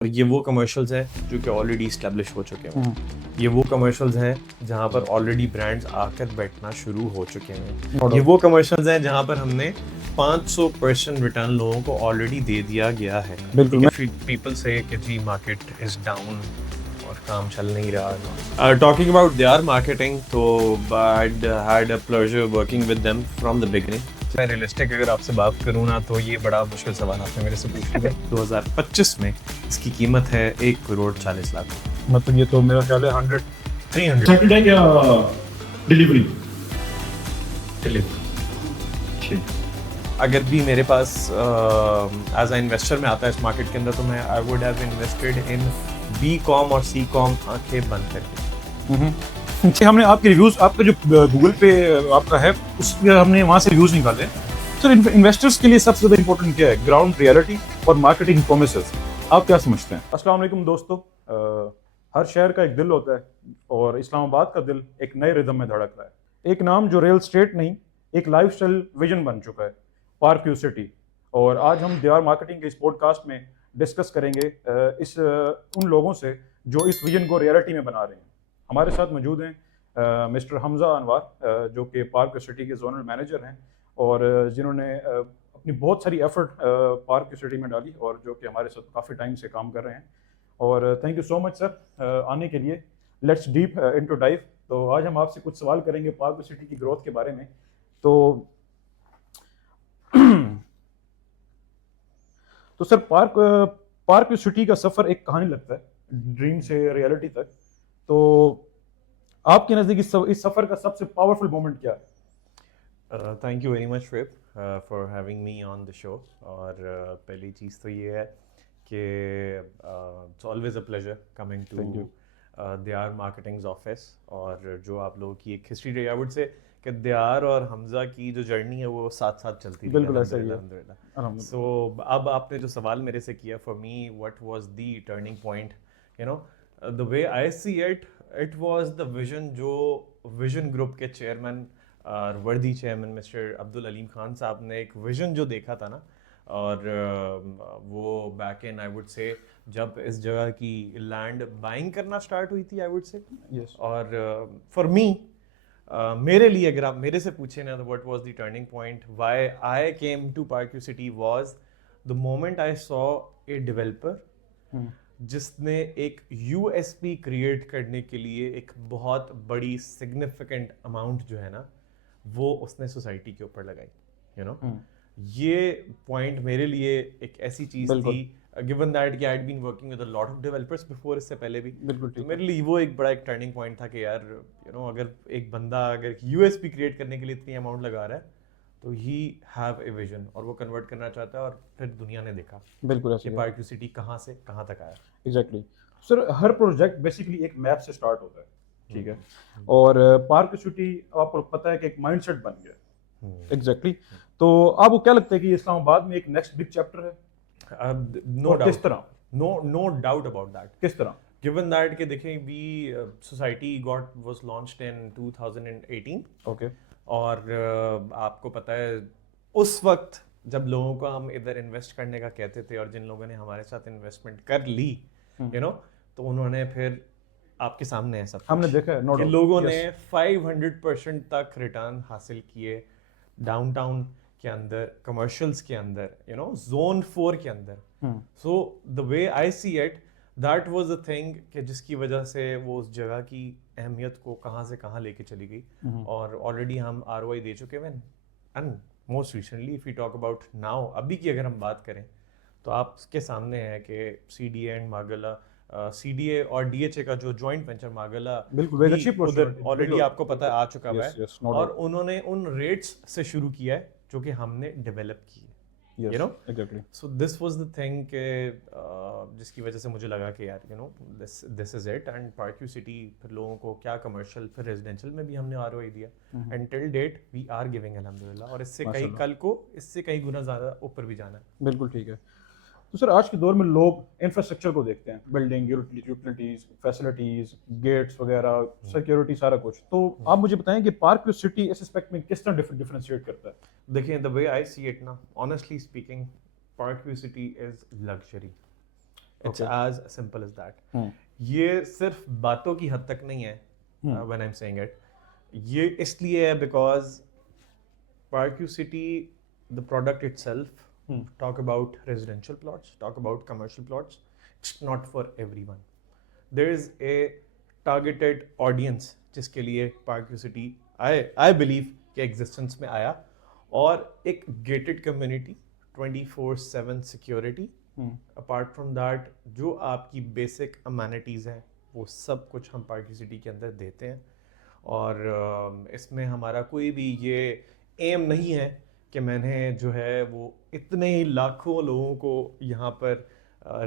और ये वो कमर्शियल्स हैं जो कि ऑलरेडी इस्टेब्लिश हो चुके हैं। ये वो कमर्शियल्स हैं जहाँ पर ऑलरेडी ब्रांड्स आकर बैठना शुरू हो चुके हैं। ये वो कमर्शियल्स हैं जहाँ पर हमने 500% रिटर्न लोगों को ऑलरेडी दे दिया गया है। बिल्कुल। पीपल से कि जी मार्केट इज डाउन और काम चल नहीं रहा। टॉकिंग अबाउट देयर मार्केटिंग, तो I had a pleasure working with them from the beginning. मैं रियलिस्टिक अगर आपसे बात करूँ ना, तो ये बड़ा मुश्किल सवाल आपने मेरे से पूछ लिया। 2025 में इसकी कीमत है 1,40,00,000। मतलब ये तो मेरा ख्याल है 100 300 सेकंड है क्या डिलीवरी? अगर भी मेरे पास एज अ इन्वेस्टर में आता है इस मार्केट के अंदर, तो मैं I would have invested in B.com और C.com आंखें बंद करके। कि हमने आपके रिव्यूज, आपका जो गूगल पे आपका है उसके हमने वहाँ से रिव्यूज निकाले। सर, इन्वेस्टर्स के लिए सबसे ज़्यादा इंपॉर्टेंट क्या है? ग्राउंड रियलिटी और मार्केटिंग प्रोमिसेस। आप क्या समझते हैं? अस्सलाम वालेकुम दोस्तों। हर शहर का एक दिल होता है और इस्लामाबाद का दिल एक नए रिदम में धड़क रहा है। एक नाम जो रियल स्टेट नहीं, एक लाइफस्टाइल विजन बन चुका है, पार्क व्यू सिटी। और आज हम दीवार मार्केटिंग के इस पॉडकास्ट में डिस्कस करेंगे उन लोगों से जो इस विजन को रियलिटी में बना रहे हैं। हमारे साथ मौजूद हैं मिस्टर हमजा अनवर, जो कि पार्क सिटी के जोनल मैनेजर हैं और जिन्होंने अपनी बहुत सारी एफर्ट पार्क सिटी में डाली और जो कि हमारे साथ काफ़ी टाइम से काम कर रहे हैं। और thank you so much sir आने के लिए। Let's deep into dive. तो आज हम आपसे कुछ सवाल करेंगे पार्क सिटी की ग्रोथ के बारे में। तो सर, पार्क सिटी का सफ़र एक कहानी लगता है, ड्रीम से रियलिटी तक। तो आपके नज़दीक इस सफ़र का सबसे पावरफुल मोमेंट क्या है? थैंक यू वेरी मच फिप for having me on the show. और पहली चीज़ तो ये है कि it's always a pleasure coming to their marketing's office. और जो आप लोगों की एक हिस्ट्री रही, आई वुड से कि देयर और हमजा की जो जर्नी है वो साथ साथ चलती रही। बिल्कुल ऐसा ही है। अल्हम्दुलिल्लाह। सो अब आपने जो सवाल मेरे से किया, for me what was the turning point, you know, the way I see it was the vision जो विजन ग्रुप के चेयरमैन और वर्दी चेयरमैन मिस्टर अब्दुल अलीम खान साहब ने एक विजन जो देखा था ना, और वो बैक इन आई वुड से जब इस जगह की लैंड बाइंग करना स्टार्ट हुई थी, आई वुड से। यस। और फॉर मी, मेरे लिए अगर आप मेरे से पूछे ना, what was the turning point why I came to Park View City was the moment I saw a developer जिसने एक यूएसपी क्रिएट करने के लिए एक बहुत बड़ी सिग्निफिकेंट अमाउंट जो है ना, वो उसने सोसाइटी के ऊपर लगाई, यू नो। ये पॉइंट मेरे लिए एक ऐसी चीज थी, गिवन दैट कि I had been working with a lot of developers before, इससे पहले भी। बिल्कुल तो मेरे लिए वो एक बड़ा एक टर्निंग पॉइंट था कि यार, यू नो, अगर एक बंदा अगर यूएसपी क्रिएट करने के लिए इतनी अमाउंट लगा रहा है, तो ही हैव ए विजन और वो कन्वर्ट करना चाहता है। और फिर दुनिया ने देखा बिल्कुल कि पार्क व्यू सिटी कहाँ से कहाँ तक आया। एग्जैक्टली। सर, हर प्रोजेक्ट बेसिकली एक मैप से स्टार्ट होता है, ठीक है। और पार्क सिटी आपको पता है कि एक माइंडसेट बन गया। एग्जैक्टली। तो आपको क्या लगता है कि इस्लामाबाद में एक नेक्स्ट बिग चैप्टर है? नो डाउट, किस तरह? No doubt about that. किस तरह? गिवन दैट कि देखें, we society got was launched in 2018। Okay. और आपको पता है उस वक्त जब लोगों को हम इधर इन्वेस्ट करने का कहते थे और जिन लोगों ने हमारे साथ इन्वेस्टमेंट कर ली, यू नो, तो उन्होंने फिर आपके सामने है सब हमने देखा है, नो कि डाउट। लोगों ने 500% तक रिटर्न हासिल किए डाउनटाउन के अंदर, कमर्शियल्स के अंदर, यू नो, जोन 4 के अंदर। So the way I see it, that was a thing कि जिसकी वजह से वो उस जगह की अहमियत को कहाँ से कहाँ लेके चली गई। और ऑलरेडी हम ROI दे चुके हैं। And most recently if you talk about now, अभी की अगर हम बात करें, तो आपके सामने है कि CDA एंड मागला, CDA और DHA का जो जॉइंट वेंचर मागला, बिल्कुल उधर ऑलरेडी आपको पता है आ चुका हुआ है। no और उन्होंने उन रेट्स से शुरू किया है जो कि हमने डेवलप की है, you know. Exactly. So this was the thing के जिसकी वजह से मुझे लगा कि यार, you know, this is it. And park View city फिर लोगों को क्या कमर्शियल, फिर रेजिडेंशियल में भी हमने ROI दिया। And till date we are giving अल्हम्दुलिल्लाह। और इससे कई कल को इससे कई गुना ज़्यादा ऊपर भी जाना है। बिल्कुल ठीक है। तो सर, आज के दौर में लोग इंफ्रास्ट्रक्चर को देखते हैं, बिल्डिंग, यूटिलिटीज, फैसिलिटीज, गेट्स वगैरह, सिक्योरिटी, सारा कुछ। तो आप मुझे बताएं कि पार्क व्यू सिटी इस एस्पेक्ट में किस तरह डिफरेंशिएट करता है? देखिए, the way I see it ना, honestly speaking, Park View City is luxury. It's Okay. As simple as that. ये सिर्फ बातों की हद तक नहीं है when I am saying it, ये इसलिए है because Park City, the product itself, talk about residential plots, talk about commercial plots, it's not for everyone. There is a targeted audience जिसके लिए Park City I believe के existence में आया, और एक gated community, 24/7 security, apart from that जो आपकी basic amenities हैं वो सब कुछ हम Park City के अंदर देते हैं। और इसमें हमारा कोई भी ये एम नहीं है कि मैंने जो है वो इतने ही लाखों लोगों को यहाँ पर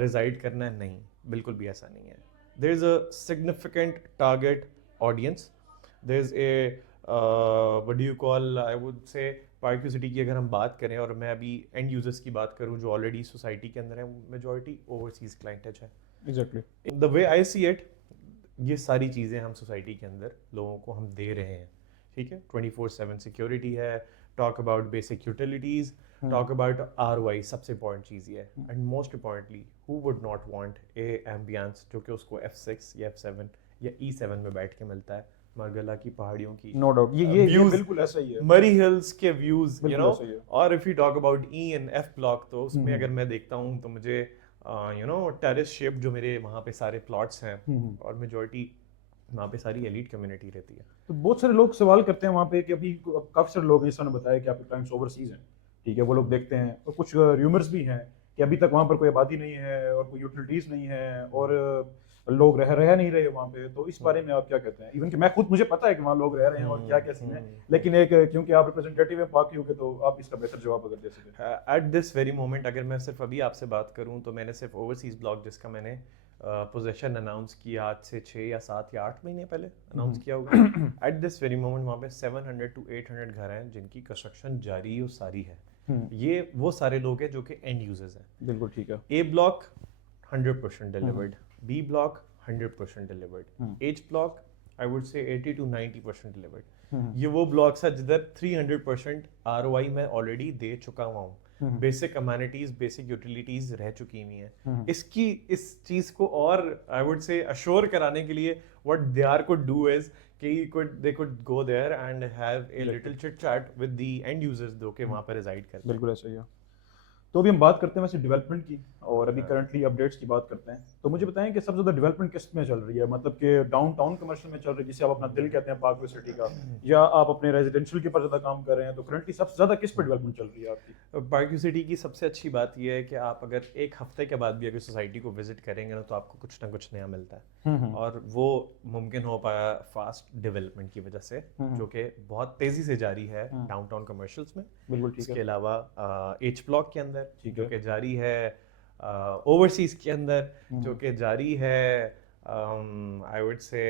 रिजाइड करना है, नहीं, बिल्कुल भी ऐसा नहीं है। There is a significant target audience, there is a what do you call, I would say park city की अगर हम बात करें और मैं अभी एंड यूजर्स की बात करूँ जो ऑलरेडी सोसाइटी के अंदर है, मेजॉरिटी ओवरसीज क्लाइंटेज है। Exactly the way I see it, ये सारी चीज़ें हम सोसाइटी के अंदर लोगों को हम दे रहे हैं, ठीक है। 24/7 सिक्योरिटी है, talk about basic utilities, talk about ROI, सबसे इंपॉर्टेंट चीज़ ये है, and most importantly who would not want a ambience जो कि उसको F6 या F7 या E7 में बैठ के मिलता है, मरगला की पहाड़ियों की, नो डाउट ये views, बिल्कुल ऐसा ही है, मरी हिल्स के व्यूज, यू बिल्कुल नो। ऐसा ही है। और if you talk about E and F block, तो उसमें अगर मैं देखता हूँ तो मुझे यू नो टेरेस शेप जो मेरे वहाँ पे सारे प्लॉट्स हैं, और मेजॉरिटी वहाँ पे सारी एलीट कम्युनिटी रहती है। तो बहुत सारे लोग सवाल करते हैं वहाँ पे कि अभी काफ़ी सारे लोग हैं, जैसे उन्होंने बताया कि आपके क्लाइंट्स ओवरसीज हैं, ठीक है, वो लोग देखते हैं, और कुछ र्यूमर्स भी हैं कि अभी तक वहाँ पर कोई आबादी नहीं है और कोई यूटिलिटीज़ नहीं है और लोग रह नहीं रहे वहाँ पे, तो इस बारे में आप क्या कहते हैं? इवन कि मैं खुद, मुझे पता है कि वहाँ लोग रह रहे हैं और क्या क्या सीन है, लेकिन एक क्योंकि आप रिप्रेजेंटेटिव हैं पार्क के, तो आप इसका बेहतर जवाब अगर दे सकें। एट दिस वेरी मोमेंट अगर मैं सिर्फ अभी आपसे बात करूँ तो मैंने सिर्फ ओवरसीज ब्लॉक जिसका मैंने पोजीशन अनाउंस किया आज से 6 या 7 या 8 महीने पहले अनाउंस किया होगा, एट दिस वेरी मोमेंट वहाँ पे 700 to 800 घर हैं जिनकी कंस्ट्रक्शन जारी और सारी है। ये वो सारे लोग हैं जो कि एंड यूजर्स हैं। बिल्कुल ठीक है। A block 100% delivered, B block 100% delivered, H block I would से 80 to 90% डिलीवर्ड। ये वो ब्लॉक्स है जिधर 300% ROI मैं ऑलरेडी दे चुका हुआ हूँ, बेसिक अमेनिटीज, बेसिक यूटिलिटीज रह चुकी हुई हैं। इसकी इस चीज को और आई वुड से अश्योर कराने के लिए what they are could do इज कि they could go there and have a little chit chat with the end users जो कि वहाँ पर रिजाइड करते हैं। बिल्कुल ऐसा ही है। तो अभी हम बात करते हैं वैसे डेवलपमेंट की, और अभी करंटली अपडेट्स की बात करते हैं। तो मुझे बताएं कि सबसे ज़्यादा डेवलपमेंट किस में चल रही है, मतलब कि डाउनटाउन कमर्शियल में चल रही है जिसे आप अपना दिल कहते हैं पार्क सिटी का, या आप अपने रेजिडेंशियल के ऊपर ज़्यादा काम कर रहे हैं? तो करंटली सबसे ज़्यादा किस पर डेवलपमेंट चल रही है आपकी? पार्क सिटी की सबसे अच्छी बात यह है कि आप अगर एक हफ्ते के बाद भी अगर सोसाइटी को विजिट करेंगे ना तो आपको कुछ ना कुछ नया मिलता है, और वो मुमकिन हो पाया फास्ट डेवलपमेंट की वजह से जो कि बहुत तेजी से जारी है डाउनटाउन कमर्शियल्स में। बिल्कुल ठीक इसके है। अलावा H ब्लॉक के अंदर ठीक जो है। कि जारी है, ओवरसीज के अंदर जो कि जारी है, आई वुड से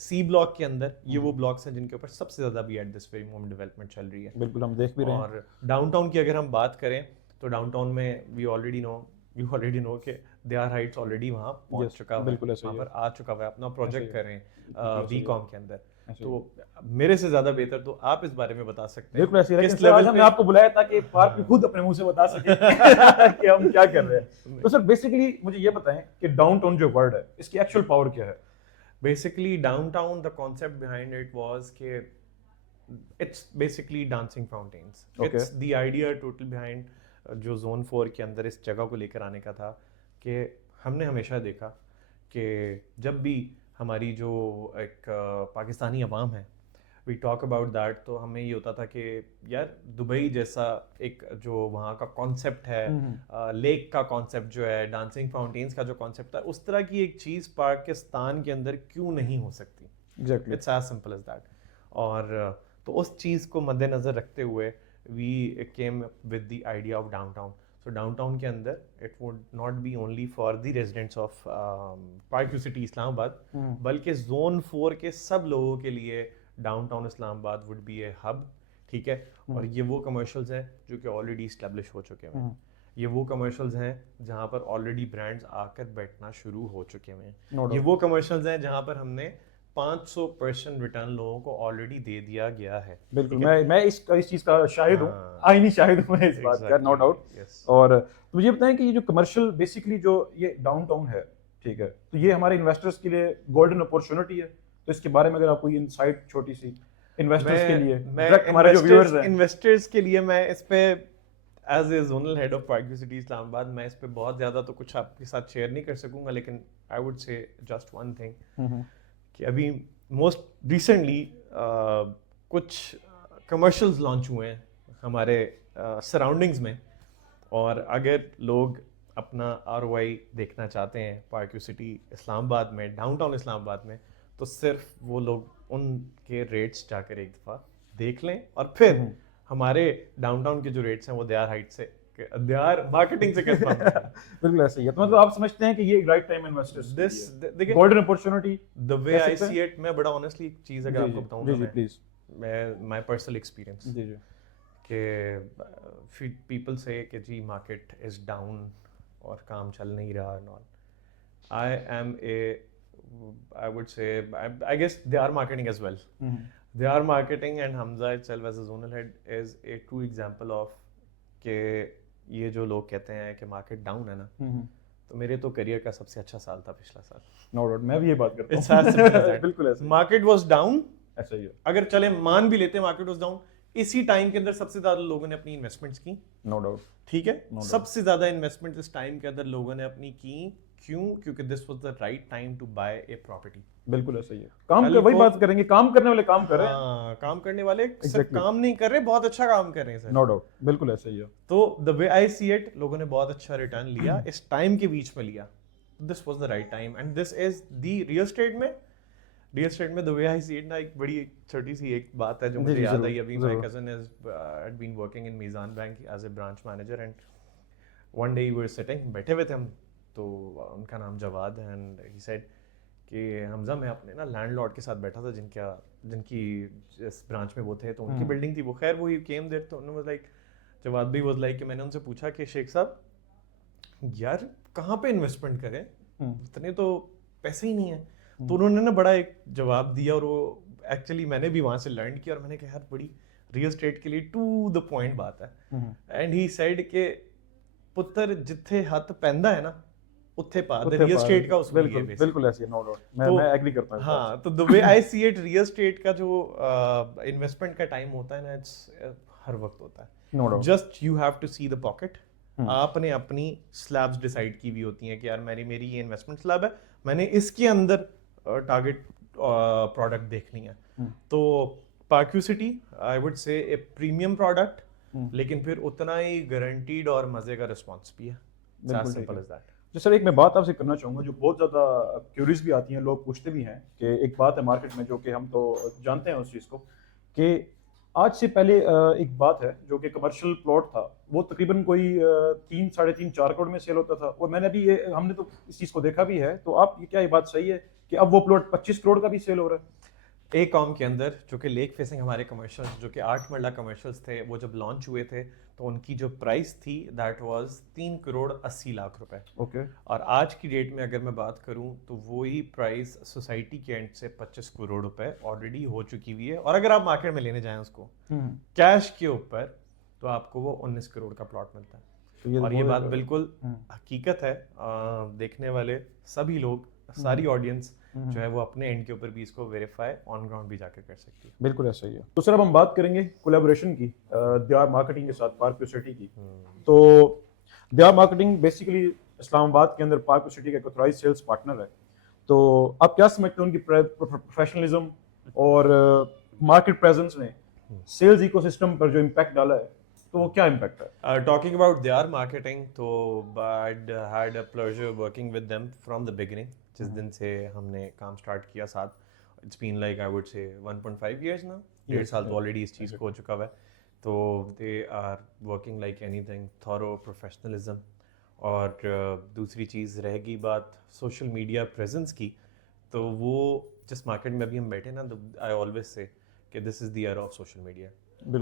C ब्लॉक के अंदर। ये वो ब्लॉक्स हैं जिनके ऊपर सबसे ज़्यादा भी at this very moment development चल रही है। बिल्कुल हम देख भी रहे हैं। और डाउनटाउन की अगर हम बात करें तो डाउनटाउन में यू ऑलरेडी नो कि देयर हाइट्स ऑलरेडी वहाँ पहुँच Yes, चुका है, बिल्कुल ऐसा वहाँ ही पर आ चुका है, अपना प्रोजेक्ट कर रहे हैं बीकॉम के अंदर। ऐसे तो मेरे से ज़्यादा बेहतर तो आप इस बारे में बता सकते हैं बिल्कुल ऐसे ही। किस लेकिन सर, आज लेवल हमने पे आपको बुलाया था कि पार्क भी खुद अपने मुंह से बता सके कि हम क्या कर रहे हैं। तो सर बेसिकली मुझे ये बताएं कि डाउनटाउन जो वर्ड है इसकी एक्चुअल पावर क्या है? Basically, downtown, the concept behind it was कि it's basically dancing fountains. Okay. It's the idea total behind जो जोन 4 के अंदर इस जगह को लेकर आने का था कि हमने हमेशा देखा कि जब भी हमारी जो एक पाकिस्तानी अवाम है, वी टॉक अबाउट दैट, तो हमें ये होता था कि यार दुबई जैसा एक जो वहाँ का कॉन्सेप्ट है, लेक का कॉन्सेप्ट जो है, डांसिंग फाउंटेन्स का जो कॉन्सेप्ट था, उस तरह की एक चीज़ पाकिस्तान के अंदर क्यों नहीं हो सकती। Exactly. It's as simple as that. और तो उस चीज़ को मद्देनज़र रखते हुए we came with the idea of downtown. So downtown के अंदर it would not be only for the residents of park city Islamabad, बल्कि जोन 4 के सब लोगों के लिए downtown Islamabad would be a hub, ठीक है। और ये वो कमर्शियल्स हैं जो कि ऑलरेडी इस्टेब्लिश हो चुके हैं, ये वो कमर्शियल्स हैं जहाँ पर ऑलरेडी ब्रांड्स आकर बैठना शुरू हो चुके हैं, ये वो कमर्शियल्स हैं जहाँ पर हमने 500% रिटर्न लोगों को ऑलरेडी दे दिया गया है। बिल्कुल, मैं इस चीज़ का शाहिद हूँ, हाँ। आईनी शाहिद हूँ मैं इस बात का, नो डाउट। Yes. और तो मुझे बताएं कि ये जो कमर्शियल बेसिकली जो ये डाउनटाउन है, ठीक है, तो ये हमारे इन्वेस्टर्स के लिए गोल्डन अपॉर्चुनिटी है, तो इसके बारे में अगर आप कोई इनसाइट छोटी सी इन्वेस्टर्स के लिए, डायरेक्ट हमारे जो व्यूअर्स हैं, इन्वेस्टर्स के लिए मैं इस पे as a zonal head of park city Islamabad मैं इस पे बहुत ज़्यादा तो कुछ आपके साथ शेयर नहीं कर सकूंगा, लेकिन आई वुड से जस्ट वन थिंग कि अभी मोस्ट रिसेंटली कुछ कमर्शियल्स लॉन्च हुए हैं हमारे सराउंडिंग्स में, और अगर लोग अपना ROI देखना चाहते हैं पार्क सिटी इस्लामाबाद में, डाउनटाउन इस्लामाबाद में, तो सिर्फ वो लोग उनके रेट्स जाकर एक दफ़ा देख लें, और फिर हमारे डाउनटाउन के जो रेट्स हैं वो दे हाइट से, दे मार्केटिंग से कंफर्म है। बिल्कुल ऐसे ही है। तो मतलब आप समझते हैं कि ये राइट टाइम इन्वेस्टर्स दिस देखिए golden opportunity the way I see it, मैं बड़ा ऑनेस्टली एक चीज़ अगर आपको बताऊं जी ना, जी मैं प्लीज माय पर्सनल एक्सपीरियंस जी जी कि पीपल से कि जी मार्केट इज डाउन और काम चल नहीं रहा and all, I am a I would say I guess they are marketing as well, they are marketing, and Hamza itself as a zonal head is a true example of कि ये जो लोग कहते हैं कि मार्केट डाउन है ना, तो मेरे तो करियर का सबसे अच्छा साल था पिछला साल। नो डाउट, मैं भी ये बात करता It's as simple as that. बिल्कुल ऐसे मार्केट वाज डाउन, ऐसा ही है। अगर चले मान भी लेते मार्केट वाज डाउन, इसी टाइम के अंदर सबसे ज्यादा लोगों ने अपनी इन्वेस्टमेंट्स की, नो डाउट, ठीक है, सबसे ज्यादा इन्वेस्टमेंट इस टाइम के अंदर लोगों ने अपनी की, क्यों? क्योंकि this was the right time to buy a property. बिल्कुल ऐसा ही है। काम कर, वही बात करेंगे, काम करने वाले काम कर रहे हैं। हाँ, काम करने वाले सिर्फ काम नहीं कर रहे, बहुत अच्छा काम कर रहे हैं सर। नो डाउट, बिल्कुल ऐसा ही है। तो the way I see it, लोगों ने बहुत अच्छा रिटर्न लिया, इस टाइम के बीच में लिया, this was the right time, and this is the real estate में the way I see it ना, एक बड़ी छोटी सी एक बात है जो मुझे याद आई अभी। My cousin had been working in Meezan bank as a branch manager, and one day we were sitting, बैठे हुए थे हम, तो उनका नाम जवाद है, एंड ही सेड कि हमजा मैं अपने ना लैंडलॉर्ड के साथ बैठा था जिनकी इस ब्रांच में वो थे, तो उनकी बिल्डिंग थी वो, खैर वो ही केम देयर, तो उन्होंने वाज लाइक, जवाब भी वाज लाइक कि मैंने उनसे पूछा कि शेख साहब यार कहाँ पे इन्वेस्टमेंट करें, इतने तो पैसे ही नहीं है। तो उन्होंने ना बड़ा एक जवाब दिया, और वो एक्चुअली मैंने भी वहाँ से लर्न किया, और मैंने कहा यार बड़ी रियल एस्टेट के लिए टू द पॉइंट बात है। एंड ही सेड कि पुत्र जिथे हथ पैंदा है ना उत्थे पा, द रियल एस्टेट का उसमें बिल्कुल बिल्कुल ऐसी है, नो डाउट, मैं एग्री करता हूं। हाँ, तो the way I see it, real estate का जो इन्वेस्टमेंट का टाइम होता है ना, इट्स हर वक्त होता है, no doubt, just you have to see the pocket. आपने अपनी स्लैब्स डिसाइड की हुई होती हैं कि यार मेरी ये इन्वेस्टमेंट स्लैब है, मैंने इसके अंदर टारगेट प्रोडक्ट देखनी है। तो पार्क सिटी आई वुड से ए प्रीमियम प्रोडक्ट, लेकिन फिर उतना ही गारंटीड और मजे का रिस्पॉन्स भी है, सिंपल एज दैट। जो सर एक मैं बात आपसे करना चाहूँगा जो बहुत ज़्यादा क्यूरीज भी आती हैं, लोग पूछते भी हैं कि एक बात है मार्केट में जो कि हम तो जानते हैं उस चीज़ को, कि आज से पहले एक बात है जो कि कमर्शियल प्लॉट था वो तकरीबन कोई 3, 3.5, 4 करोड़ में सेल होता था, और मैंने अभी हमने तो इस चीज़ को देखा भी है, तो आप क्या ये बात सही है कि अब वो प्लॉट 25 करोड़ का भी सेल हो रहा है? एक कॉम के अंदर जो कि लेक फेसिंग हमारे कमर्शियल्स जो कि 8 मरला कमर्शियल्स थे, वो जब लॉन्च हुए थे तो उनकी जो प्राइस थी दैट वाज 3 करोड़ 80 लाख रुपए। ओके। और आज की डेट में अगर मैं बात करूं तो वही प्राइस सोसाइटी के एंड से 25 करोड़ रुपए ऑलरेडी हो चुकी हुई है, और अगर आप मार्केट में लेने जाएं उसको कैश के ऊपर तो आपको वो 19 करोड़ का प्लॉट मिलता है। और ये बात बिल्कुल हकीकत है, देखने वाले सभी लोग, सारी ऑडियंस जो है वो अपने एंड के ऊपर भी इसको वेरीफाई ऑन ग्राउंड भी जाकर कर सकती है। बिल्कुल ऐसा ही है। तो सर अब हम बात करेंगे कोलैबोरेशन की, दियार मार्केटिंग के साथ पार्क सिटी की। तो दियार मार्केटिंग बेसिकली इस्लामाबाद के अंदर पार्क सिटी का ऑथराइज्ड सेल्स पार्टनर है। तो आप क्या समझते हैं उनकी प्रोफेशनलिज्म और मार्केट प्रेजेंस ने सेल्स इकोसिस्टम पर जो इम्पैक्ट डाला है, तो वो क्या इम्पैक्ट है? टॉकिंग अबाउट दियार मार्केटिंग, तो I had a pleasure working with them from the beginning. जिस दिन से हमने काम स्टार्ट किया साथ, it's been like I would say 1.5 years ना, 1.5 साल तो ऑलरेडी इस चीज़ को हो चुका हुआ है। तो they are working like anything, thorough professionalism. और दूसरी चीज़ रहेगी बात सोशल मीडिया प्रेजेंस की, तो वो जिस मार्केट में अभी हम बैठे ना, आई ऑलवेज से कि this is the year of social media.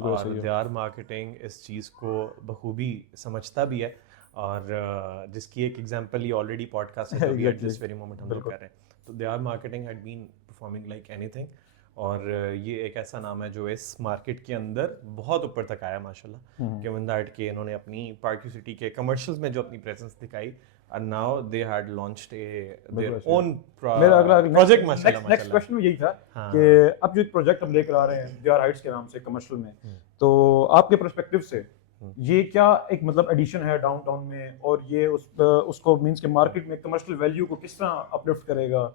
और दियार मार्केटिंग इस चीज़ को बखूबी समझता भी है, और जिसकी एक एग्जांपल ही ऑलरेडी पॉडकास्ट है जो एट दिस वेरी मोमेंट हम लोग कर रहे हैं। तो Diyar marketing had been performing like anything, और ये एक ऐसा नाम है जो इस मार्केट के अंदर बहुत ऊपर तक आया माशाल्लाह, गिवन दैट कि इन्होंने अपनी पार्क सिटी के कमर्शियल्स में जो अपनी प्रेजेंस दिखाई, and now they had launched their own मेरा अगला project नेक्स्ट माशाल्लाह। क्वेश्चन यही था हाँ। कि अब जो एक प्रोजेक्ट हम लेकर आ रहे हैं दीवार हाइट्स के नाम से कमर्शियल में, तो आपके पर्सपेक्टिव से ये क्या एक मतलब एडिशन है डाउनटाउन में, और ये उसको मींस के मार्केट में कमर्शियल वैल्यू को किस तरह अपलिफ्ट करेगा,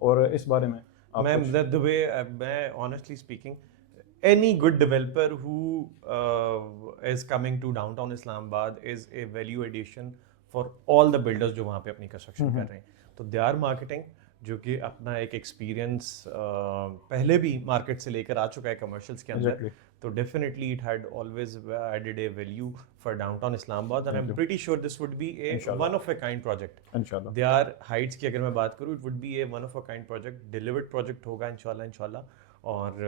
और इस बारे में मैं the way मैं honestly speaking any good developer who is coming to downtown Islamabad is a value addition for all the builders जो वहाँ पे अपनी कंस्ट्रक्शन कर रहे हैं। तो दे आर मार्केटिंग, जो कि अपना एक एक्सपीरियंस पहले भी मार्केट से लेकर आ चुका है कमर्शियल्स के अंदर, तो definitely it had always added a value for downtown Islamabad, and I am pretty sure this would be a one of a kind project इंशाल्लाह। दे आर हाइट्स की अगर मैं बात करूँ, it would be a one of a kind project, delivered project होगा इंशाल्लाह, और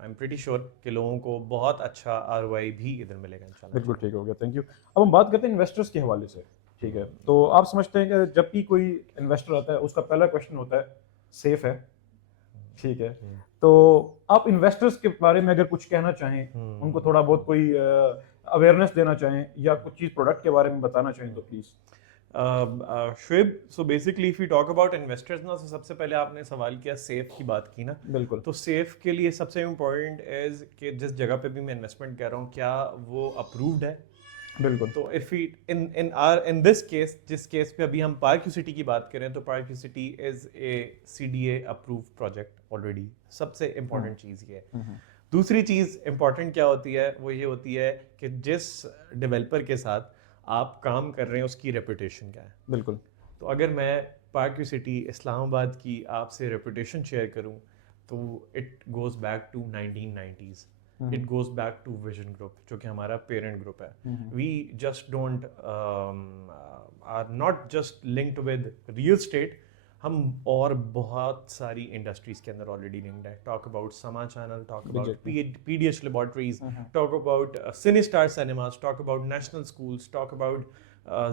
I am pretty sure कि लोगों को बहुत अच्छा आरओआई भी इधर मिलेगा इंशाल्लाह। बिल्कुल ठीक हो गया, थैंक यू। अब हम बात करते हैं इन्वेस्टर्स के हवाले से, ठीक है। तो आप समझते हैं कि जब भी कोई इन्वेस्टर आता है उसका पहला क्वेश्चन होता है सेफ है, ठीक है। तो आप इन्वेस्टर्स के बारे में अगर कुछ कहना चाहें, उनको थोड़ा बहुत कोई अवेयरनेस देना चाहें या कुछ चीज़ प्रोडक्ट के बारे में बताना चाहें तो please. Shoaib, so basically if you talk about investors ना, तो सबसे पहले आपने सवाल किया सेफ की बात की ना, बिल्कुल। तो सेफ के लिए सबसे इम्पोर्टेंट इज कि जिस जगह पे भी मैं इन्वेस्टमेंट कर रहा हूँ क्या वो अप्रूव्ड है। बिल्कुल। तो इफ इन दिस केस, जिस केस पे अभी हम पार्क सिटी की बात करें, तो park city is a CDA approved project already, सबसे इम्पोर्टेंट चीज़ ये है। दूसरी चीज़ इम्पोर्टेंट क्या होती है, वो ये होती है कि जिस डेवलपर के साथ आप काम कर रहे हैं उसकी रेपुटेशन क्या है। बिल्कुल। तो अगर मैं पार्क सिटी इस्लामाबाद की आपसे रेपुटेशन शेयर करूं, तो it goes back to 1990s, it goes back to vision group, जो कि हमारा पेरेंट ग्रुप है। We just don't are not just linked with real estate, हम और बहुत सारी इंडस्ट्रीज के अंदर ऑलरेडी लिंक्ड है। Talk about Samaa channel, talk about PDH laboratories, talk about cinestar cinemas, talk about national schools, talk about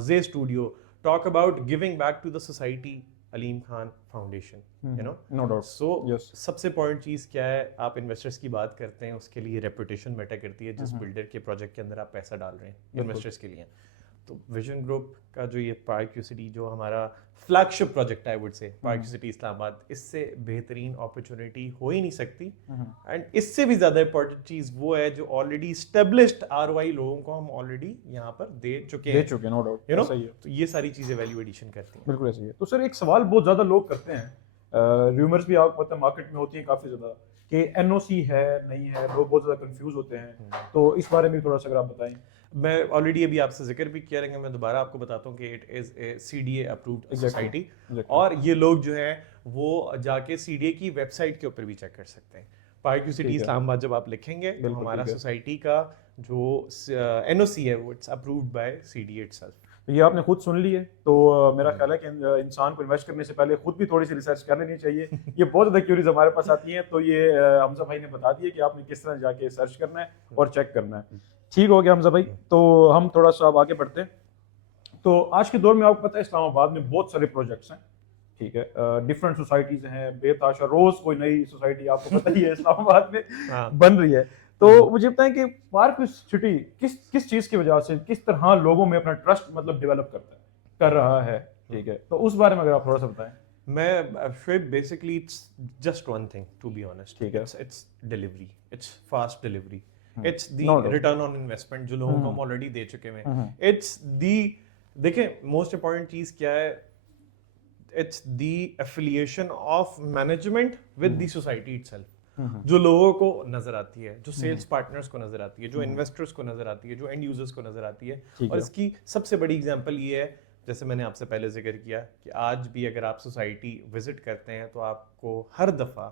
J studio, talk about giving back to the society, Aleem Khan foundation, you know. No doubt. So सबसे important चीज़ क्या है, आप investors की बात करते हैं, उसके लिए रेपुटेशन मैटर करती है जिस बिल्डर के प्रोजेक्ट के अंदर आप पैसा डाल रहे हैं इन्वेस्टर्स के लिए। तो विजन ग्रुप का जो ये पार्क सिटी जो हमारा फ्लैगशिप प्रोजेक्ट है, आई would say park city Islamabad, इससे बेहतरीन अपॉर्चुनिटी हो ही नहीं सकती। एंड इससे भी ज़्यादा इंपॉर्टेंट चीज़ वो है जो ऑलरेडी स्टेब्लिश्ड ROI लोगों को हम ऑलरेडी यहाँ पर दे चुके हैं, नो डाउट, यू नो। सही है। तो ये सारी चीज़ें वैल्यू एडिशन करती हैं। बिल्कुल ऐसी है। तो सर एक सवाल बहुत ज़्यादा लोग करते हैं, रूमर्स भी आपको पता है मार्केट में होती है काफ़ी ज़्यादा, कि NOC है नहीं है, लोग बहुत ज़्यादा कंफ्यूज होते हैं, तो इस बारे में थोड़ा सा अगर आप बताएं। मैं ऑलरेडी अभी आपसे जिक्र भी किया, लेकिन मैं दोबारा आपको बताता हूँ कि it is a CDA approved society, और ये लोग जो है वो जाके CDA की वेबसाइट के ऊपर भी चेक कर सकते हैं। पार्क सिटी इस्लामाबाद जब आप लिखेंगे तो हमारा सोसाइटी का जो NOC है वो it's approved by CDA itself. तो ये आपने खुद सुन ली है, तो मेरा ख्याल है कि इंसान को इन्वेस्ट करने से पहले खुद भी थोड़ी सी रिसर्च कर लेनी चाहिए। ये बहुत ज़्यादा क्यूरीज हमारे पास आती हैं, तो ये हमजा भाई ने बता दिया कि आपने किस तरह जाके सर्च करना है और चेक करना है। ठीक हो गया हमजा भाई, तो हम थोड़ा सा अब आगे बढ़ते हैं। तो आज के दौर में आपको पता है इस्लामाबाद में बहुत सारे प्रोजेक्ट्स हैं, ठीक है, डिफरेंट सोसाइटीज़ हैं, बेताशा रोज़ कोई नई सोसाइटी आपको पता ही है इस्लामाबाद में बन रही है। तो मुझे बताएं कि पार्क सिटी किस चीज़ की वजह से, किस तरह लोगों में अपना ट्रस्ट मतलब डेवलप कर रहा है, ठीक है, तो उस बारे में अगर आप थोड़ा सा बताएं। मैं basically it's just one thing to be honest, ठीक है, it's delivery, it's fast delivery, it's the return on investment जो लोगों को हम ऑलरेडी दे चुके हैं, इट्स दी, देखें मोस्ट इंपॉर्टेंट चीज़ क्या है, it's the affiliation of management with the society itself, जो लोगों को नजर आती है, जो सेल्स पार्टनर्स को नजर आती है, जो इन्वेस्टर्स को नजर आती है, जो एंड यूजर्स को नजर आती है। और इसकी सबसे बड़ी एग्जांपल ये है, जैसे मैंने आपसे पहले जिक्र किया कि आज भी अगर आप सोसाइटी विजिट करते हैं तो आपको हर दफ़ा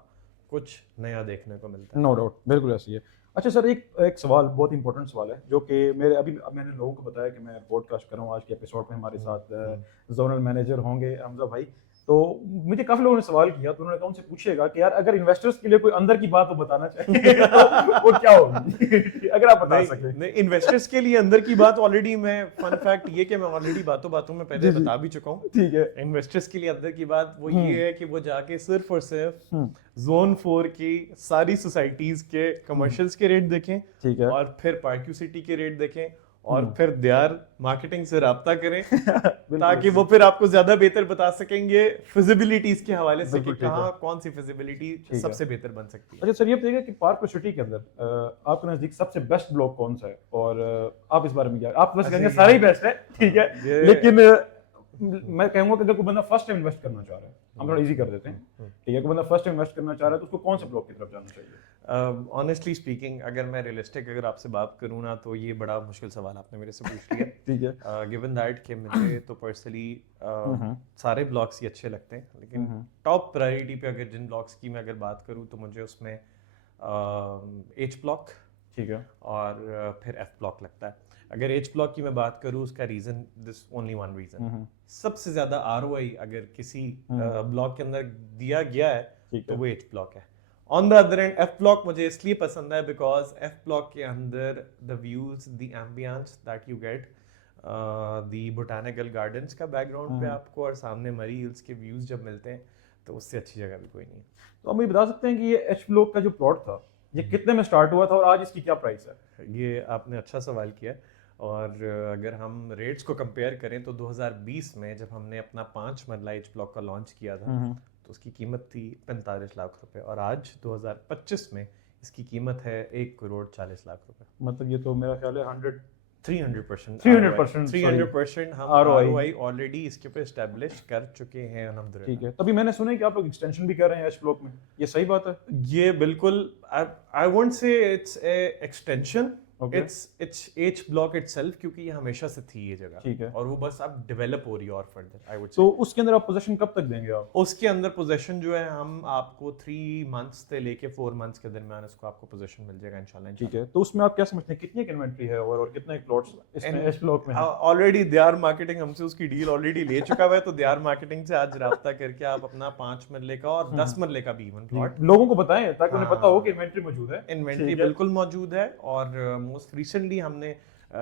कुछ नया देखने को मिलता है। नो डाउट, बिल्कुल ऐसी है। अच्छा सर, एक सवाल, बहुत इंपॉर्टेंट सवाल है, जो कि मैंने लोगों को बताया कि मैं पॉडकास्ट कर रहा हूँ। आज के एपिसोड में हमारे साथ जोनल मैनेजर होंगे हमजा भाई। तो मुझे काफी लोगों ने सवाल किया, तो उन्होंने कहा उनसे पूछिएगा कि यार अगर इन्वेस्टर्स के लिए कोई अंदर की बात वो बताना चाहिए तो वो क्या होगी अगर आप बता सकें। नहीं, इन्वेस्टर्स के लिए अंदर की बात ऑलरेडी मैं फन फैक्ट ये कि मैं ऑलरेडी बातों बातों में पहले बता भी चुका हूँ। ठीक है। इन्वेस्टर्स के लिए अंदर की बात वो ये है कि वो जाके सिर्फ और सिर्फ जोन 4 की सारी सोसाइटीज के कमर्शियल्स के रेट देखें, ठीक है। और फिर पार्क्यू सिटी के रेट देखें, और फिर दियार मार्केटिंग से राब्ता करें ताकि वो फिर आपको ज्यादा बेहतर बता सकेंगे फिजिबिलिटीज के हवाले से कि कहाँ कौन सी फिजिबिलिटी सबसे बेहतर बन सकती है। अच्छा सर, ये बताइएगा कि पार्क सिटी के अंदर आपके नजदीक सबसे बेस्ट ब्लॉक कौन सा है, और आप इस बारे में क्या, आप बस कहेंगे सारे ही बेस्ट है, ठीक है, लेकिन मैं कहूंगा कि अगर कोई बंदा फर्स्ट टाइम इन्वेस्ट करना चाह रहा है, हम थोड़ा इजी कर देते हैं, ठीक है, कोई बंदा फर्स्ट टाइम इन्वेस्ट करना चाह रहा है तो उसको कौन से ब्लॉक की तरफ जाना चाहिए? ऑनेस्टली स्पीकिंग, अगर मैं रियलिस्टिक अगर आपसे बात करूँ ना, तो ये बड़ा मुश्किल सवाल आपने मेरे से पूछ लिया। ठीक है। गिवन दैट कि मुझे तो पर्सनली सारे ब्लॉक्स ही अच्छे लगते हैं, लेकिन टॉप प्रायोरिटी पे अगर जिन ब्लॉक्स की मैं अगर बात करूँ तो मुझे उसमें एच ब्लॉक, ठीक है, और फिर एफ ब्लॉक लगता है। अगर एच ब्लॉक की मैं बात करूँ, उसका reason this only one reason, सबसे ज्यादा आरओआई अगर किसी ब्लॉक के अंदर दिया गया है तो वो एच ब्लॉक है। On the other and F block मुझे इसलिए पसंद है बिकॉज एफ ब्लॉक के अंदर the views, the ambience that you get, the botanical gardens का बैकग्राउंड पे आपको, और सामने मरी हिल्स के व्यूज जब मिलते हैं तो उससे अच्छी जगह भी कोई नहीं है। तो हम ये बता सकते हैं कि ये एच ब्लॉक का जो प्लॉट था ये कितने में स्टार्ट हुआ था और आज इसकी क्या प्राइस है? ये आपने अच्छा सवाल किया, और अगर हम रेट्स को कंपेयर करें तो 2020 में जब हमने अपना 5 मरला एच ब्लॉक का लॉन्च किया था तो उसकी कीमत थी 45 लाख रुपए, और आज 2025 में इसकी कीमत है 1 करोड़ 40 लाख रुपए। मतलब ये तो मेरा ख्याल है 300% 300% हम आरओआई ऑलरेडी इसके ऊपर एस्टैब्लिश कर चुके हैं अल्हम्दुलिल्लाह। ठीक है। तभी मैंने सुना है कि आप लोग एक्सटेंशन भी कर रहे हैं एच ब्लॉक में, ये सही बात है? ये बिल्कुल, I won't say it's a extension, it's H block itself, क्योंकि ये हमेशा से थी ये जगह, ठीक है, और वो बस अब डेवलप हो रही है और फर्दर आई वुड से। तो उसके अंदर आप पोजीशन कब तक देंगे आप? उसके अंदर पोजीशन जो है हम आपको 3 मंथ्स से लेके 4 मंथ्स के दरमियान इसको आपको पोजीशन मिल जाएगा इंशाल्लाह। ठीक है, तो उसमें आप क्या समझते हैं कितनी इन्वेंट्री है और कितने प्लॉट्स इसमें एच ब्लॉक में है? ऑलरेडी दियार मार्केटिंग हमसे उसकी डील ऑलरेडी ले चुका हुआ है, तो दियार मार्केटिंग से आज राब्ता करके आप अपना 5 मरले का और 10 मरले का भी इवन प्लॉट लोगों को बताएं ताकि उन्हें पता हो कि इन्वेंट्री मौजूद है। इन्वेंट्री बिल्कुल मौजूद है, और मोस्ट रिसेंटली हमने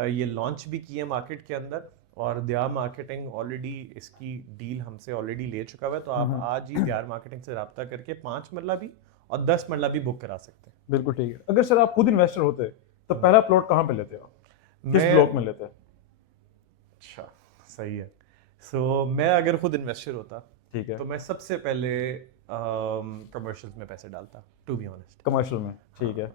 ये लॉन्च भी किया मार्केट के अंदर, और दियार मार्केटिंग ऑलरेडी इसकी डील हमसे ऑलरेडी ले चुका हुआ है, तो आप आज ही दियार मार्केटिंग से राब्ता करके 5 मरला भी और 10 मरला भी बुक करा सकते हैं। बिल्कुल ठीक है। अगर सर आप खुद इन्वेस्टर होते तो पहला प्लॉट कहाँ पे लेते आप, किस ब्लॉक में लेते? अच्छा, सही है। सो मैं अगर खुद इन्वेस्टर होता, ठीक है, तो मैं सबसे पहले कमर्शियल में पैसे डालता, टू बी ऑनेस्ट। कमर्शियल में, ठीक है।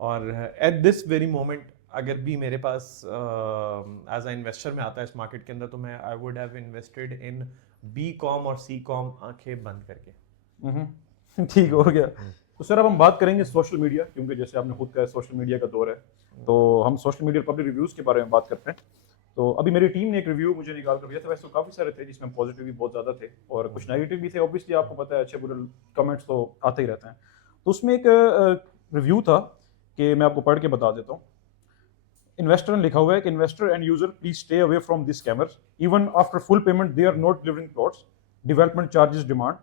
और एट दिस वेरी मोमेंट अगर भी मेरे पास एज अ इन्वेस्टर में आता है इस मार्केट के अंदर, तो मैं I would have invested in B com और सी कॉम आंखें बंद करके। ठीक हो गया। तो सर अब हम बात करेंगे सोशल मीडिया, क्योंकि जैसे आपने खुद कहा सोशल मीडिया का दौर है, तो हम सोशल मीडिया पब्लिक रिव्यूज़ के बारे में बात करते हैं। तो अभी मेरी टीम ने एक रिव्यू मुझे निकाल कर दिया था, वैसे तो काफ़ी सारे थे जिसमें पॉजिटिव भी बहुत ज़्यादा थे और कुछ नेगेटिव भी थे। ऑब्वियसली आपको पता है अच्छे बुरे कमेंट्स तो आते ही रहते हैं। तो उसमें एक रिव्यू था कि मैं आपको पढ़ के बता देता हूँ। इन्वेस्टर ने लिखा हुआ है कि investor and user please stay away from this scammers, even after full payment they are not delivering plots, development charges demand.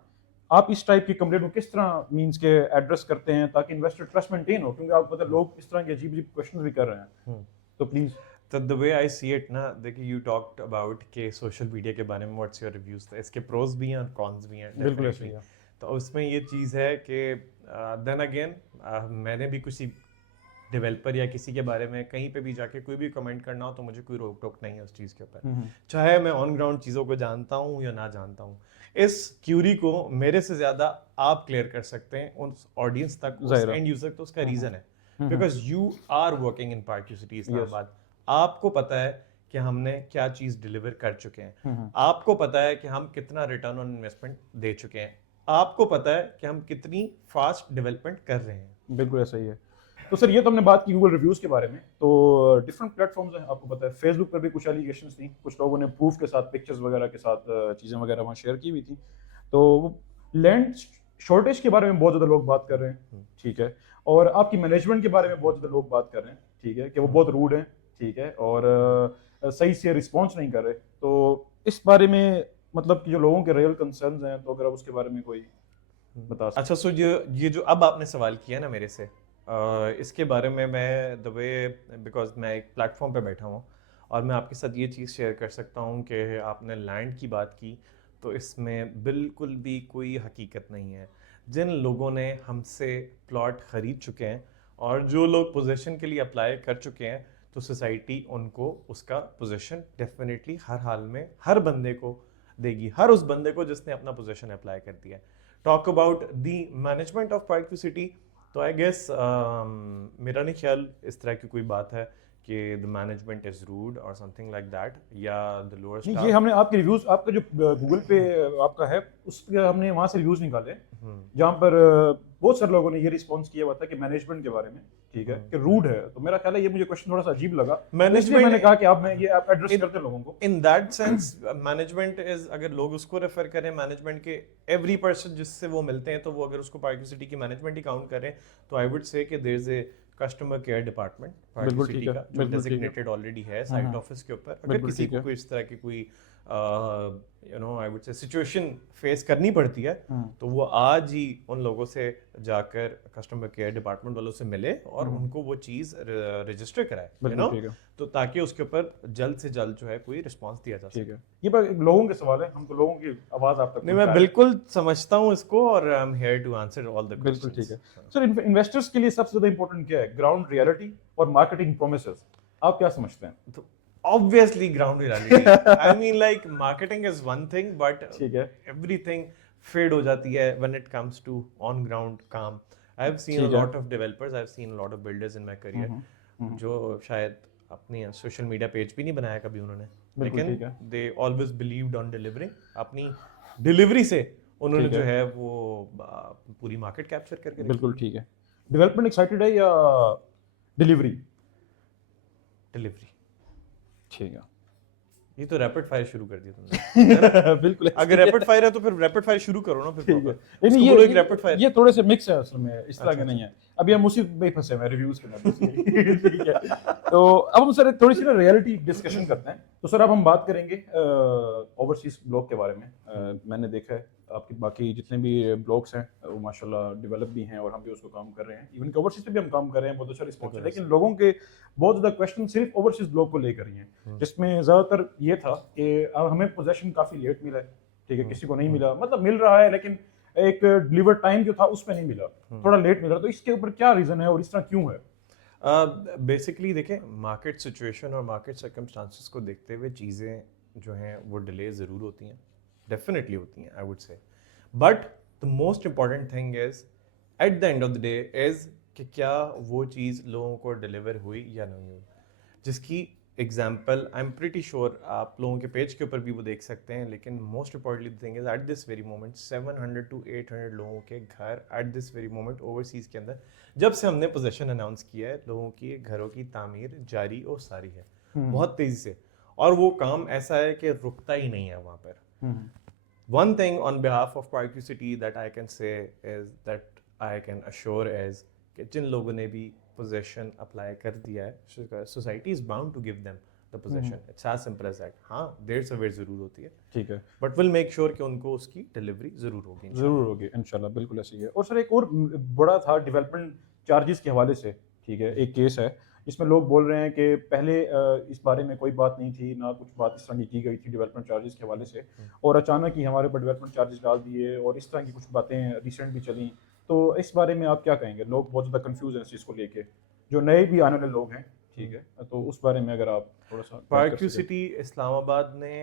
आप इस टाइप की कंप्लेंट को किस तरह मींस के एड्रेस करते हैं ताकि इन्वेस्टर ट्रस्ट मेंटेन हो, क्योंकि आपको पता है लोग इस तरह के अजीब क्वेश्चन भी कर रहे हैं। तो प्लीज। तो the way I see it ना, देखिए यू टॉक्ड अबाउट के सोशल मीडिया के बारे में व्हाट्स योर रिव्यूज, इसके प्रोज भी हैं और कॉन्स भी हैं। बिल्कुल ऐसे ही है। तो उसमें ये चीज़ है कि देन अगेन मैंने भी किसी डेवलपर या किसी के बारे में कहीं पे भी जाके कोई भी कमेंट करना हो तो मुझे कोई रोक टोक नहीं है उस चीज़ के ऊपर, चाहे मैं ऑन ग्राउंड चीज़ों को जानता हूँ या ना जानता हूँ। इस क्यूरी को मेरे से ज़्यादा आप क्लियर कर सकते हैं उस ऑडियंस तक, उस एंड यूजर तक। तो उसका रीज़न है because you are working in park city Islamabad. आपको पता है कि हमने क्या चीज़ डिलीवर कर चुके हैं, आपको पता है कि हम कितना रिटर्न ऑन इन्वेस्टमेंट दे चुके हैं, आपको पता है कि हम कितनी फास्ट डेवलपमेंट कर रहे हैं। बिल्कुल ऐसा ही है। तो सर ये तो हमने बात की गूगल रिव्यूज़ के बारे में, तो डिफरेंट प्लेटफॉर्म्स हैं, आपको पता है फेसबुक पर भी कुछ एलिगेशंस थी, कुछ लोगों ने प्रूफ के साथ पिक्चर्स वगैरह के साथ चीज़ें वगैरह वहाँ शेयर की हुई थी। तो लैंड शॉर्टेज के बारे में बहुत ज़्यादा लोग बात कर रहे हैं, ठीक है, और आपकी मैनेजमेंट के बारे में बहुत ज़्यादा लोग बात कर रहे हैं, ठीक है, कि वो बहुत रूड हैं, ठीक है, और सही से रिस्पॉन्स नहीं कर रहे। तो इस बारे में मतलब कि जो लोगों के रियल कंसर्न्स हैं, तो अगर आप उसके बारे में कोई बता सकते अच्छा, सो ये जो अब आपने सवाल किया ना मेरे से, इसके बारे में मैं द वे, बिकॉज मैं एक प्लेटफॉर्म पे बैठा हूँ और मैं आपके साथ ये चीज़ शेयर कर सकता हूँ कि आपने लैंड की बात की, तो इसमें बिल्कुल भी कोई हकीकत नहीं है। जिन लोगों ने हमसे प्लॉट ख़रीद चुके हैं और जो लोग पोजीशन के लिए अप्लाई कर चुके हैं, तो सोसाइटी उनको उसका पोजीशन डेफिनेटली हर हाल में हर बंदे को देगी, हर उस बंदे को जिसने अपना पोजीशन अप्लाई कर दिया है। Talk about the management of park city, तो आई गेस मेरा नहीं ख्याल इस तरह की कोई बात है कि द मैनेजमेंट इज रूड और समथिंग लाइक दैट, या द लोअर नहीं, ये स्टाफ। हमने आपके रिव्यूज, आपका जो गूगल पे आपका है, उस पे हमने वहाँ से रिव्यूज निकाले, जहाँ पर बहुत सारे लोगों ने ये रिस्पॉन्स किया हुआ था कि मैनेजमेंट के बारे में, ठीक है, कि रूड है। तो मेरा ख्याल है ये मुझे क्वेश्चन थोड़ा सा अजीब लगा, इसलिए मैंने कहा कि आप एड्रेस करते हैं लोगों को। In that sense management is, अगर लोग उसको रेफर करें मैनेजमेंट के, एवरी पर्सन जिससे वो मिलते हैं, तो वो अगर उसको पार्क सिटी की मैनेजमेंट ही काउंट करें, तो आई वुड से कि there is a customer care department park बिल्कुल सिटी ठीक है, का, जो बिल्कुल ठीक है। डेजिग्नेटेड ऑलरेडी है साइट ऑफिस के ऊपर। अगर बिल्कुल किसी ठीक को है। कोई इस तरह की कोई यू नो आई वुड से सिचुएशन फेस करनी पड़ती है, तो वो आज ही उन लोगों से जाकर कस्टमर केयर डिपार्टमेंट वालों से मिले और उनको वो चीज़ रजिस्टर कराए, यू बिल्कुल नो, ठीक है। तो ताकि उसके ऊपर जल्द से जल्द जो है कोई रिस्पांस दिया जा सके। ठीक है, ये पर लोगों के सवाल है, हम तो लोगों की आवाज आप तक नहीं, मैं बिल्कुल समझता हूँ इसको और I am here to answer all the बिल्कुल ठीक क्वेश्चंस। है। सर, इन्वेस्टर्स के लिए सबसे ज्यादा इंपॉर्टेंट क्या है, ग्राउंड रियलिटी और मार्केटिंग प्रोमिसेस? आप क्या समझते हैं? तो obviously ground reality, I mean like marketing is one thing, but ठीक है, everything fade हो जाती है when it comes to on ground काम। I've seen a ठीक है। lot of developers, I've seen a lot of builders in my career, जो शायद अपनी सोशल मीडिया पेज भी नहीं बनाया कभी उन्होंने, बिल्कुल लेकिन ठीक है। they always believed on delivering, अपनी डिलीवरी से उन्होंने ठीक जो है। है वो पूरी मार्केट कैप्चर करके रखी। बिल्कुल ठीक है। डेवलपमेंट एक्साइटेड है या डिलीवरी? डिलीवरी। ठीक है। ये तो रैपिड फायर शुरू कर दिया तुमने। बिल्कुल। अगर रैपिड फायर है तो फिर रैपिड फायर शुरू करो ना फिर ठीक है। proper। नहीं, उसको बोलो एक रैपिड फायर। ये थोड़े से मिक्स है असल में, इस तरह अच्छा, के नहीं है। अभी हम उसी में ही फंसे हुए हैं रिव्यूज के अंदर। ठीक है। तो अब हम सर थोड़ी सी ना रियलिटी डिस्कशन करते हैं। तो सर अब हम बात करेंगे ओवरसीज ब्लॉग के बारे में। मैंने देखा है आपके बाकी जितने भी ब्लॉग्स हैं वो माशाल्लाह डेवलप भी हैं और हम भी उसको काम कर रहे हैं। इवन ओवरसीज पे भी हम काम कर रहे हैं, बहुत अच्छा रिस्पॉन्स है। लेकिन लोगों के बहुत ज़्यादा क्वेश्चन सिर्फ ओवरसीज ब्लॉग को लेकर ही हैं, जिसमें ज़्यादातर ये था कि अब हमें पोजेशन काफ़ी लेट मिला है, ठीक है, किसी को नहीं मिला, मतलब मिल रहा है लेकिन एक डिलीवर टाइम जो था उसमें नहीं मिला, थोड़ा लेट मिला। तो इसके ऊपर क्या रीज़न है और इस तरह क्यों है? बेसिकली देखें, मार्केट सिचुएशन और मार्केट सर्कमस्टांसिस को देखते हुए चीज़ें जो हैं वो डिले ज़रूर होती हैं, डेफिनेटली होती हैं, आई वुड से। But the most important thing is at the end of the day is कि क्या वो चीज़ लोगों को डिलीवर हुई या नहीं हुई, जिसकी example I am pretty sure आप लोगों के पेज के ऊपर भी वो देख सकते हैं। लेकिन most importantly thing is at this very moment 700 to 800 लोगों के घर at this very moment overseas के अंदर, जब से हमने पोजीशन अनाउंस किया है, लोगों की घरों की तामीर जारी और सारी है बहुत तेज़ी से, और वो काम ऐसा है कि रुकता ही नहीं है वहाँ पर। One thing on behalf of Park City that I can say is that I can assure is कि जिन लोगों ने भी possession apply कर दिया है, society is bound to give them the possession. It's as simple as that. हाँ, देर सवेर ज़रूर होती है, ठीक है, but we'll make sure कि उनको उसकी delivery ज़रूर होगी। ज़रूर होगी इंशाल्लाह, बिल्कुल ऐसे ही है। और सर एक और बड़ा था डेवलपमेंट चार्जेस के हवाले से, ठीक है, एक केस है जिसमें लोग बोल रहे हैं कि पहले इस बारे में कोई बात नहीं थी, ना कुछ बात इस तरह की गई थी डेवलपमेंट चार्जेस के हवाले से, और अचानक ही हमारे ऊपर डेवलपमेंट चार्जेस डाल दिए और इस तरह की कुछ बातें रिसेंट भी चली। तो इस बारे में आप क्या कहेंगे? लोग बहुत ज़्यादा कंफ्यूज हैं इस चीज़ को लेके, जो नए भी आने वाले लोग हैं, ठीक है, तो उस बारे में अगर आप थोड़ा सा। पार्क सिटी इस्लामाबाद ने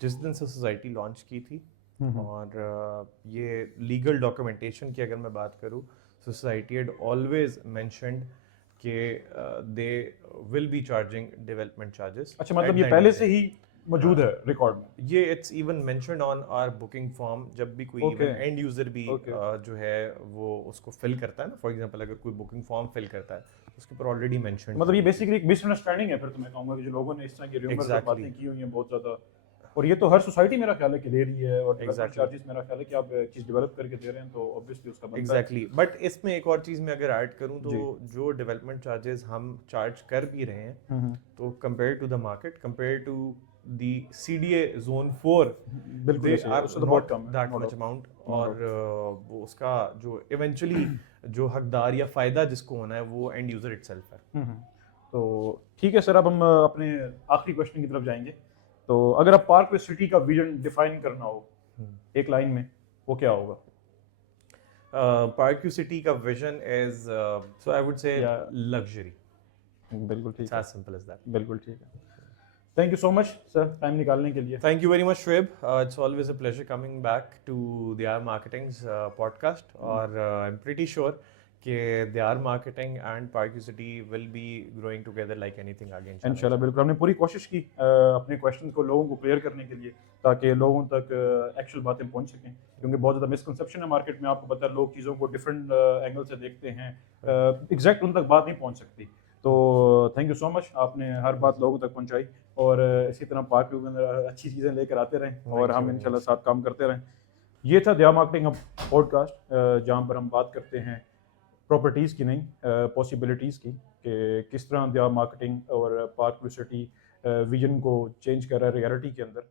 जिस दिन से सोसाइटी लॉन्च की थी, और ये लीगल डॉक्यूमेंटेशन की अगर मैं बात करूँ, सोसाइटी हैड ऑलवेज मेंशन्ड कि they will be charging development charges. अच्छा, मतलब ये पहले से ही मौजूद है रिकॉर्ड में? ये it's even mentioned on our booking form. जब भी कोई एंड यूजर भी जो है वो उसको फिल करता है ना, फॉर एग्जांपल अगर कोई बुकिंग फॉर्म फिल करता है तो उसके ऊपर ऑलरेडी मेंशन्ड। मतलब ये बेसिकली एक मिसअंडरस्टैंडिंग है फिर, तो मैं कहूँगा कि जो लोगों ने इस तरह की रूमर बातें की हुई हैं बहुत ज़्यादा, और ये तो हर सोसाइटी मेरा ख्याल है कि ले रही है, और डेवलपमेंट चार्जेस मेरा ख्याल है कि आप चीज़ डेवलप करके दे रहे हैं तो ऑब्वियसली उसका बनता है। एग्जैक्टली, बट इसमें एक और चीज़ मैं अगर ऐड करूं तो जो डेवलपमेंट चार्जेस हम चार्ज कर भी रहे हैं, तो compare to the market, compare to the CDA Zone 4 बिल्कुल they ऐसे है, are उससे तो बहुत not कम है, that no much doubt. amount और वो उसका जो eventually जो हकदार या फायदा जिसको होना है वो एंड यूजर इटसेल्फ है। तो ठीक है सर, अब हम अपने आखिरी क्वेश्चन की तरफ जाएंगे। तो अगर आप पार्क विद सिटी का विजन डिफाइन करना हो एक लाइन में, वो क्या होगा? Park View City का vision is so I would say Yeah. luxury. बिल्कुल ठीक It's है, as simple as that. बिल्कुल ठीक है। Thank you so much sir time निकालने के लिए। Thank you very much, Shoaib. It's always a pleasure coming back to the R Marketing's podcast. और I'm pretty sure कि the R Marketing and Park View City will be growing together like anything आगे इंशाल्लाह। इंशाल्लाह बिल्कुल, हमने पूरी कोशिश की अपने क्वेश्चन को लोगों को क्लियर करने के लिए, ताकि लोगों तक एक्चुअल बातें पहुंच सकें, क्योंकि बहुत ज़्यादा मिसकंसेप्शन है मार्केट में, आपको पता है लोग चीज़ों को डिफरेंट एंगल से देखते हैं, एग्जैक्ट उन तक बात नहीं पहुंच सकती। तो थैंक यू सो मच, आपने हर बात लोगों तक पहुंचाई और इसी तरह पार्क व्यू में अच्छी चीज़ें लेकर आते रहें और हम इंशाल्लाह साथ काम करते रहें। ये था दिया मार्केटिंग हब पॉडकास्ट, जहाँ पर हम बात करते हैं प्रॉपर्टीज़ की नहीं, पॉसिबिलिटीज़ की, कि किस तरह दिया मार्केटिंग और पार्क व्यू सिटी विजन को चेंज कर रहा है रियलिटी के अंदर।